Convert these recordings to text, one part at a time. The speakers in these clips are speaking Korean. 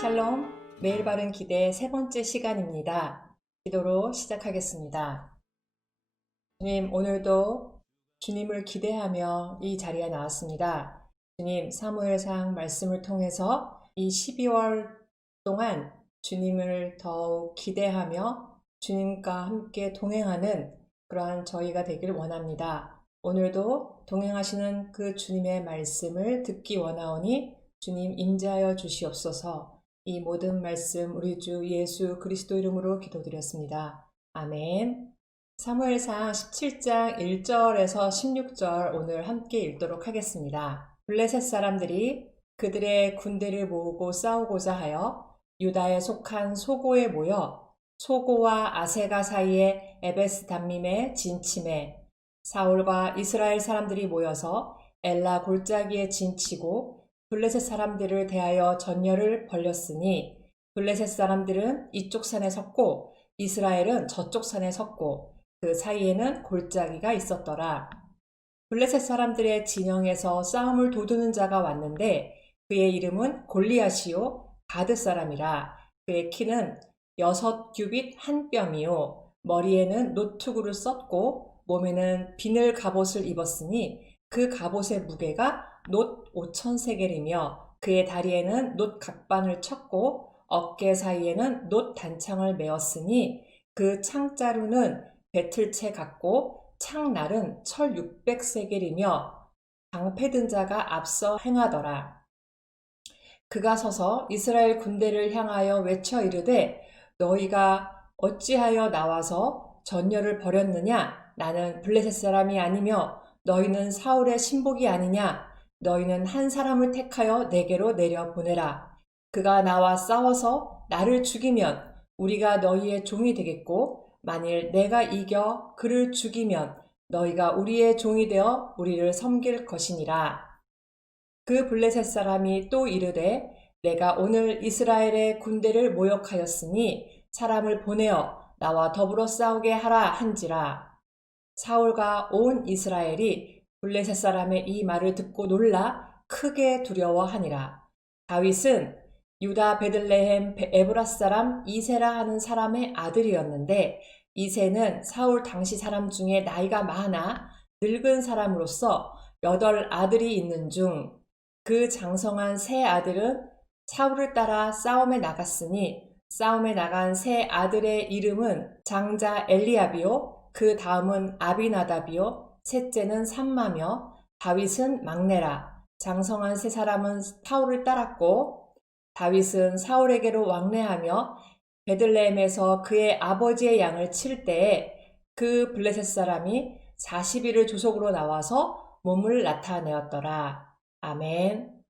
샬롬, 매일 바른 기대 세 번째 시간입니다. 기도로 시작하겠습니다. 주님, 오늘도 주님을 기대하며 이 자리에 나왔습니다. 주님, 사무엘상 말씀을 통해서 이 12월 동안 주님을 더욱 기대하며 주님과 함께 동행하는 그러한 저희가 되길 원합니다. 오늘도 동행하시는 그 주님의 말씀을 듣기 원하오니 주님 임재하여 주시옵소서. 이 모든 말씀 우리 주 예수 그리스도 이름으로 기도드렸습니다. 아멘. 사무엘상 17장 1절에서 16절 오늘 함께 읽도록 하겠습니다. 블레셋 사람들이 그들의 군대를 모으고 싸우고자 하여 유다에 속한 소고에 모여 소고와 아세가 사이에 에베스 담밈에 진침해 사울과 이스라엘 사람들이 모여서 엘라 골짜기에 진치고 블레셋 사람들을 대하여 전열을 벌였으니 블레셋 사람들은 이쪽 산에 섰고 이스라엘은 저쪽 산에 섰고 그 사이에는 골짜기가 있었더라. 블레셋 사람들의 진영에서 싸움을 도두는 자가 왔는데 그의 이름은 골리앗이요 가드 사람이라. 그의 키는 6규빗 한 뼘이요 머리에는 노투구를 썼고 몸에는 비늘 갑옷을 입었으니 그 갑옷의 무게가 놋 5,000세겔이며 그의 다리에는 놋 각반을 쳤고 어깨 사이에는 놋 단창을 메었으니 그 창자루는 배틀채 같고 창날은 철 600세겔이며 방패 든 자가 앞서 행하더라. 그가 서서 이스라엘 군대를 향하여 외쳐 이르되 너희가 어찌하여 나와서 전열을 벌였느냐? 나는 블레셋 사람이 아니며 너희는 사울의 신복이 아니냐? 너희는 한 사람을 택하여 내게로 내려보내라. 그가 나와 싸워서 나를 죽이면 우리가 너희의 종이 되겠고 만일 내가 이겨 그를 죽이면 너희가 우리의 종이 되어 우리를 섬길 것이니라. 그 블레셋 사람이 또 이르되 내가 오늘 이스라엘의 군대를 모욕하였으니 사람을 보내어 나와 더불어 싸우게 하라 한지라. 사울과 온 이스라엘이 블레셋 사람의 이 말을 듣고 놀라 크게 두려워하니라. 다윗은 유다 베들레헴 에브라 사람 이세라 하는 사람의 아들이었는데 이세는 사울 당시 사람 중에 나이가 많아 늙은 사람으로서 8 아들이 있는 중 그 장성한 세 아들은 사울을 따라 싸움에 나갔으니 싸움에 나간 세 아들의 이름은 장자 엘리압이요 그 다음은 아비나답이요 셋째는 삼마며 다윗은 막내라. 장성한 세 사람은 사울을 따랐고 다윗은 사울에게로 왕래하며 베들레헴에서 그의 아버지의 양을 칠 때에 그 블레셋 사람이 40일을 조속으로 나와서 몸을 나타내었더라. 아멘.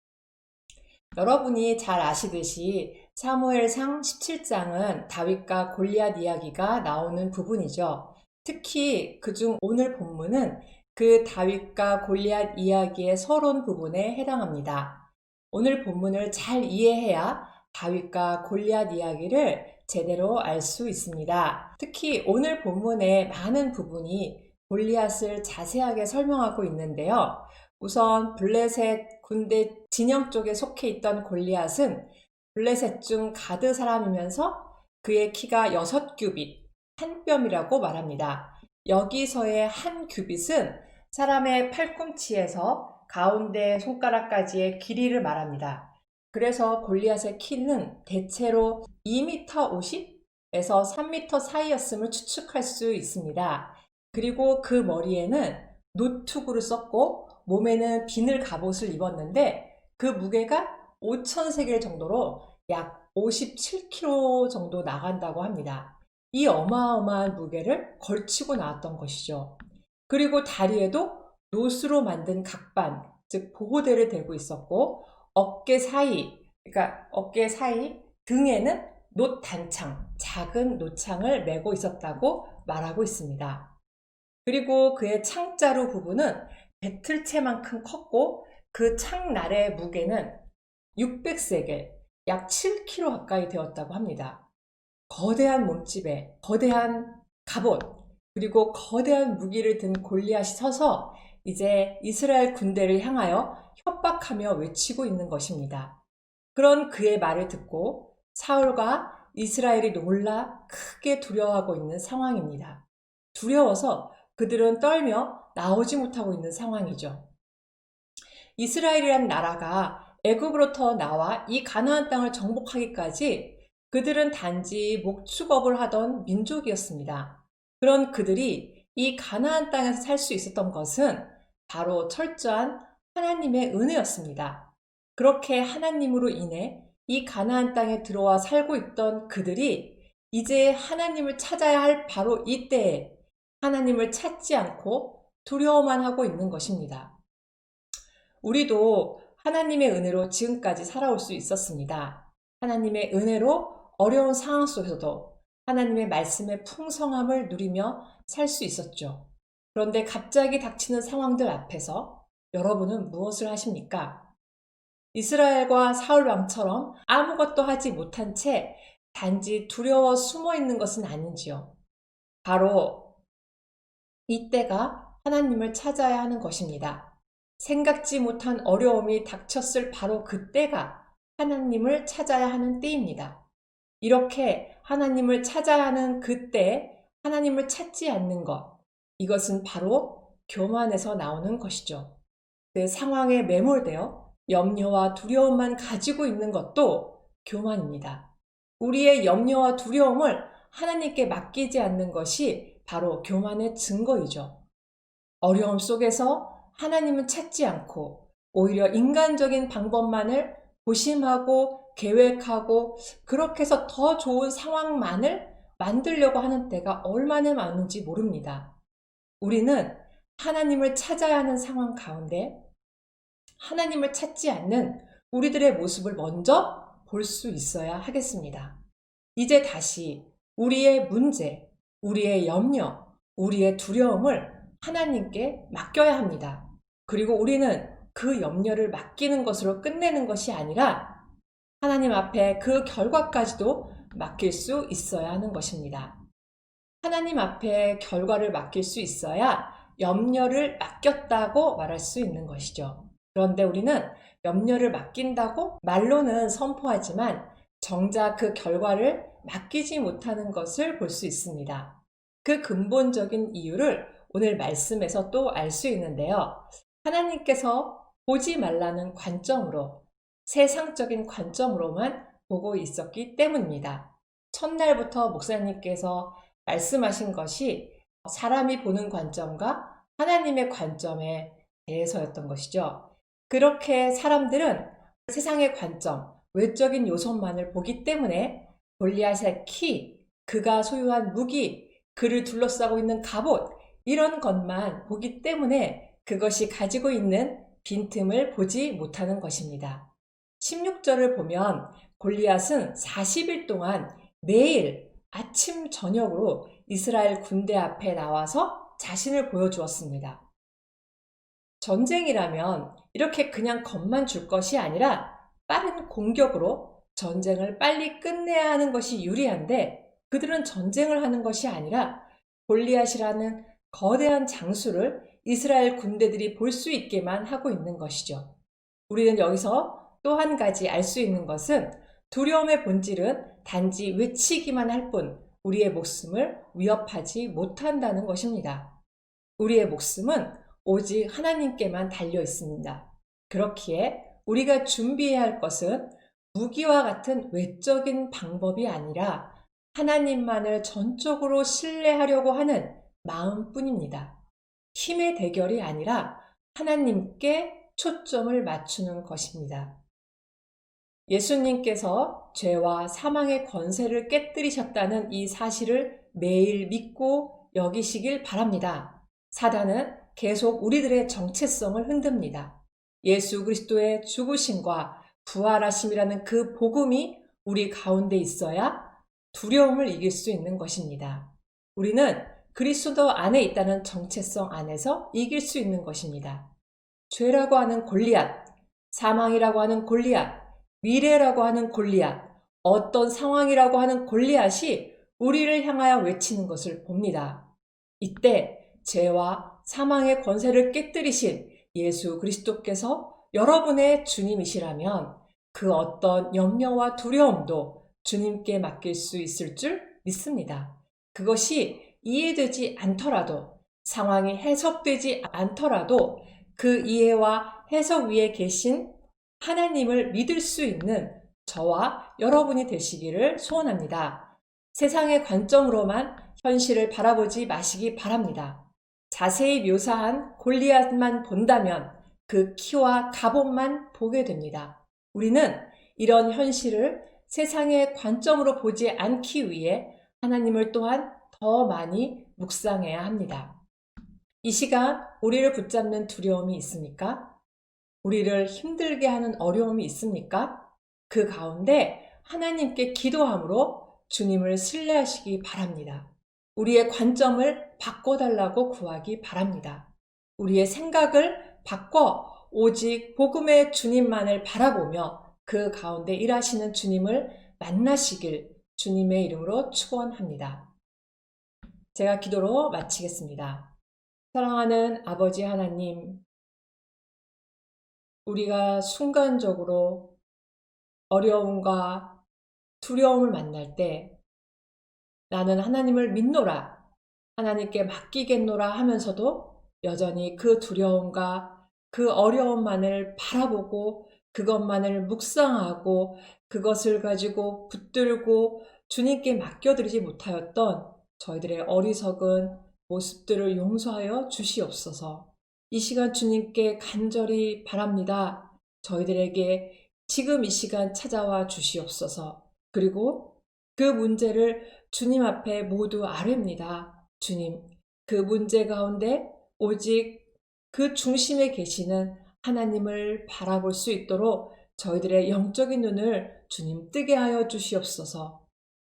여러분이 잘 아시듯이 사무엘상 17장은 다윗과 골리앗 이야기가 나오는 부분이죠. 특히 그중 오늘 본문은 그 다윗과 골리앗 이야기의 서론 부분에 해당합니다. 오늘 본문을 잘 이해해야 다윗과 골리앗 이야기를 제대로 알 수 있습니다. 특히 오늘 본문의 많은 부분이 골리앗을 자세하게 설명하고 있는데요. 우선 블레셋 군대 진영 쪽에 속해 있던 골리앗은 블레셋 중 가드 사람이면서 그의 키가 6규빗, 한 뼘이라고 말합니다. 여기서의 한 규빗은 사람의 팔꿈치에서 가운데 손가락까지의 길이를 말합니다. 그래서 골리앗의 키는 대체로 2m 50에서 3m 사이였음을 추측할 수 있습니다. 그리고 그 머리에는 노투구를 썼고 몸에는 비늘 갑옷을 입었는데 그 무게가 5,000세겔 정도로 약 57kg 정도 나간다고 합니다. 이 어마어마한 무게를 걸치고 나왔던 것이죠. 그리고 다리에도 노스로 만든 각반, 즉 보호대를 들고 있었고 어깨 사이 등에는 놋 단창, 작은 노창을 메고 있었다고 말하고 있습니다. 그리고 그의 창자루 부분은 배틀채만큼 컸고 그 창날의 무게는 600세겔, 약 7kg 가까이 되었다고 합니다. 거대한 몸집에 거대한 갑옷, 그리고 거대한 무기를 든 골리앗이 서서 이제 이스라엘 군대를 향하여 협박하며 외치고 있는 것입니다. 그런 그의 말을 듣고 사울과 이스라엘이 놀라 크게 두려워하고 있는 상황입니다. 두려워서 그들은 떨며 나오지 못하고 있는 상황이죠. 이스라엘이란 나라가 애굽으로부터 나와 이 가나안 땅을 정복하기까지 그들은 단지 목축업을 하던 민족이었습니다. 그런 그들이 이 가나안 땅에서 살 수 있었던 것은 바로 철저한 하나님의 은혜였습니다. 그렇게 하나님으로 인해 이 가나안 땅에 들어와 살고 있던 그들이 이제 하나님을 찾아야 할 바로 이때에 하나님을 찾지 않고 두려워만 하고 있는 것입니다. 우리도 하나님의 은혜로 지금까지 살아올 수 있었습니다. 하나님의 은혜로 어려운 상황 속에서도 하나님의 말씀의 풍성함을 누리며 살 수 있었죠. 그런데 갑자기 닥치는 상황들 앞에서 여러분은 무엇을 하십니까? 이스라엘과 사울 왕처럼 아무것도 하지 못한 채 단지 두려워 숨어 있는 것은 아닌지요. 바로 이때가 하나님을 찾아야 하는 것입니다. 생각지 못한 어려움이 닥쳤을 바로 그때가 하나님을 찾아야 하는 때입니다. 이렇게 하나님을 찾아야 하는 그때 하나님을 찾지 않는 것, 이것은 바로 교만에서 나오는 것이죠. 그 상황에 매몰되어 염려와 두려움만 가지고 있는 것도 교만입니다. 우리의 염려와 두려움을 하나님께 맡기지 않는 것이 바로 교만의 증거이죠. 어려움 속에서 하나님은 찾지 않고 오히려 인간적인 방법만을 고심하고 계획하고 그렇게 해서 더 좋은 상황만을 만들려고 하는 때가 얼마나 많은지 모릅니다. 우리는 하나님을 찾아야 하는 상황 가운데 하나님을 찾지 않는 우리들의 모습을 먼저 볼 수 있어야 하겠습니다. 이제 다시 우리의 문제, 우리의 염려, 우리의 두려움을 하나님께 맡겨야 합니다. 그리고 우리는 그 염려를 맡기는 것으로 끝내는 것이 아니라 하나님 앞에 그 결과까지도 맡길 수 있어야 하는 것입니다. 하나님 앞에 결과를 맡길 수 있어야 염려를 맡겼다고 말할 수 있는 것이죠. 그런데 우리는 염려를 맡긴다고 말로는 선포하지만 정작 그 결과를 맡기지 못하는 것을 볼 수 있습니다. 그 근본적인 이유를 오늘 말씀에서 또 알 수 있는데요. 하나님께서 보지 말라는 관점으로, 세상적인 관점으로만 보고 있었기 때문입니다. 첫날부터 목사님께서 말씀하신 것이 사람이 보는 관점과 하나님의 관점에 대해서였던 것이죠. 그렇게 사람들은 세상의 관점, 외적인 요소만을 보기 때문에 골리앗의 키, 그가 소유한 무기, 그를 둘러싸고 있는 갑옷, 이런 것만 보기 때문에 그것이 가지고 있는 빈틈을 보지 못하는 것입니다. 16절을 보면 골리앗은 40일 동안 매일 아침 저녁으로 이스라엘 군대 앞에 나와서 자신을 보여주었습니다. 전쟁이라면 이렇게 그냥 겁만 줄 것이 아니라 빠른 공격으로 전쟁을 빨리 끝내야 하는 것이 유리한데 그들은 전쟁을 하는 것이 아니라 골리앗이라는 거대한 장수를 이스라엘 군대들이 볼 수 있게만 하고 있는 것이죠. 우리는 여기서 또 한 가지 알 수 있는 것은 두려움의 본질은 단지 외치기만 할 뿐 우리의 목숨을 위협하지 못한다는 것입니다. 우리의 목숨은 오직 하나님께만 달려 있습니다. 그렇기에 우리가 준비해야 할 것은 무기와 같은 외적인 방법이 아니라 하나님만을 전적으로 신뢰하려고 하는 마음뿐입니다. 힘의 대결이 아니라 하나님께 초점을 맞추는 것입니다. 예수님께서 죄와 사망의 권세를 깨뜨리셨다는 이 사실을 매일 믿고 여기시길 바랍니다. 사단은 계속 우리들의 정체성을 흔듭니다. 예수 그리스도의 죽으심과 부활하심이라는 그 복음이 우리 가운데 있어야 두려움을 이길 수 있는 것입니다. 우리는 그리스도 안에 있다는 정체성 안에서 이길 수 있는 것입니다. 죄라고 하는 골리앗, 사망이라고 하는 골리앗, 미래라고 하는 골리앗, 어떤 상황이라고 하는 골리앗이 우리를 향하여 외치는 것을 봅니다. 이때 죄와 사망의 권세를 깨뜨리신 예수 그리스도께서 여러분의 주님이시라면 그 어떤 염려와 두려움도 주님께 맡길 수 있을 줄 믿습니다. 그것이 이해되지 않더라도, 상황이 해석되지 않더라도 그 이해와 해석 위에 계신 하나님을 믿을 수 있는 저와 여러분이 되시기를 소원합니다. 세상의 관점으로만 현실을 바라보지 마시기 바랍니다. 자세히 묘사한 골리앗만 본다면 그 키와 갑옷만 보게 됩니다. 우리는 이런 현실을 세상의 관점으로 보지 않기 위해 하나님을 또한 더 많이 묵상해야 합니다. 이 시간 우리를 붙잡는 두려움이 있습니까? 우리를 힘들게 하는 어려움이 있습니까? 그 가운데 하나님께 기도함으로 주님을 신뢰하시기 바랍니다. 우리의 관점을 바꿔달라고 구하기 바랍니다. 우리의 생각을 바꿔 오직 복음의 주님만을 바라보며 그 가운데 일하시는 주님을 만나시길 주님의 이름으로 축원합니다. 제가 기도로 마치겠습니다. 사랑하는 아버지 하나님, 우리가 순간적으로 어려움과 두려움을 만날 때 나는 하나님을 믿노라, 하나님께 맡기겠노라 하면서도 여전히 그 두려움과 그 어려움만을 바라보고 그것만을 묵상하고 그것을 가지고 붙들고 주님께 맡겨드리지 못하였던 저희들의 어리석은 모습들을 용서하여 주시옵소서. 이 시간 주님께 간절히 바랍니다. 저희들에게 지금 이 시간 찾아와 주시옵소서. 그리고 그 문제를 주님 앞에 모두 아뢰입니다. 주님, 그 문제 가운데 오직 그 중심에 계시는 하나님을 바라볼 수 있도록 저희들의 영적인 눈을 주님 뜨게 하여 주시옵소서.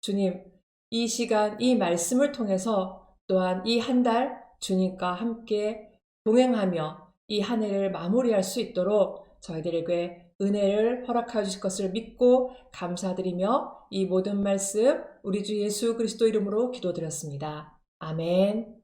주님, 이 시간 이 말씀을 통해서 또한 이 한 달 주님과 함께 동행하며 이 한 해를 마무리할 수 있도록 저희들에게 은혜를 허락해 주실 것을 믿고 감사드리며 이 모든 말씀 우리 주 예수 그리스도 이름으로 기도드렸습니다. 아멘.